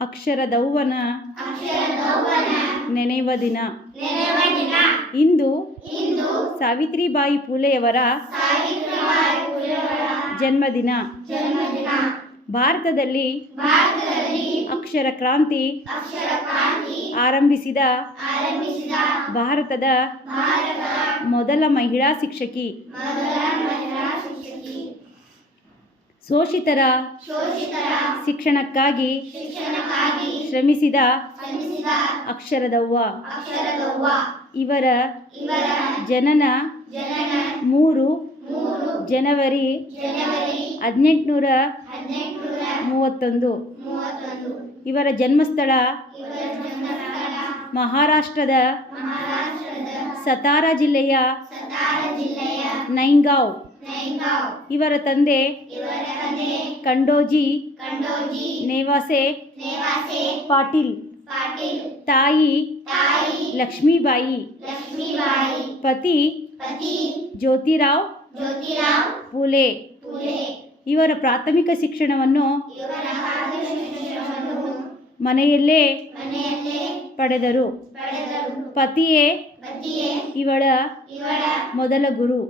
ಅಕ್ಷರದೌವನ ನೆನೆಯುವ ದಿನ. ಇಂದು ಸಾವಿತ್ರಿಬಾಯಿ ಫುಲೆಯವರ ಜನ್ಮದಿನ. ಭಾರತದಲ್ಲಿ ಅಕ್ಷರ ಕ್ರಾಂತಿ ಆರಂಭಿಸಿದ ಭಾರತದ ಮೊದಲ ಮಹಿಳಾ ಶಿಕ್ಷಕಿ. ಶೋಷಿತರ ಶಿಕ್ಷಣಕ್ಕಾಗಿ ಶ್ರಮಿಸಿದ ಅಕ್ಷರದವ್ವ. ಇವರ ಜನನ 3 ಜನವರಿ 1831. ಇವರ ಜನ್ಮಸ್ಥಳ ಮಹಾರಾಷ್ಟ್ರದ ಸತಾರಾ ಜಿಲ್ಲೆಯ ನೈನ್ಗಾಂವ್. ಇವರ ತಂದೆ ಕಂಡೋಜಿ ನೇವಾಸೆ ಪಾಟೀಲ್, ತಾಯಿ ಲಕ್ಷ್ಮೀಬಾಯಿ, ಪತಿ ಜ್ಯೋತಿರಾವ್ ಫುಲೆ. ಇವರ ಪ್ರಾಥಮಿಕ ಶಿಕ್ಷಣವನ್ನು ಮನೆಯಲ್ಲೇ ಪಡೆದರು. ಪತಿಯೇ ಇವಳ ಮೊದಲ ಗುರು.